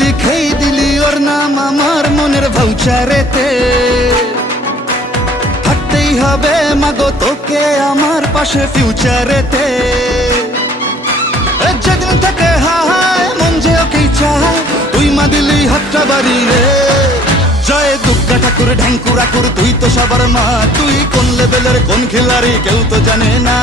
লিখেই দিলি ওর নাম আমার মনের ভাউচারেতে। থাকতেই হবে মাগো তোকে আমার পাশে ফিউচারেতে। যেদিন থেকে হায় মন যে ওকেই চায়, তুই মা দিলি হাতটা বাড়ি রে। জয় দুর্গা ঠাকুর ঢ্যাঙ্কুরাকুর তুই তো সবার মা, তুই কোন লেভেলের কোন খিলাড়ি কেউ তো জানে না।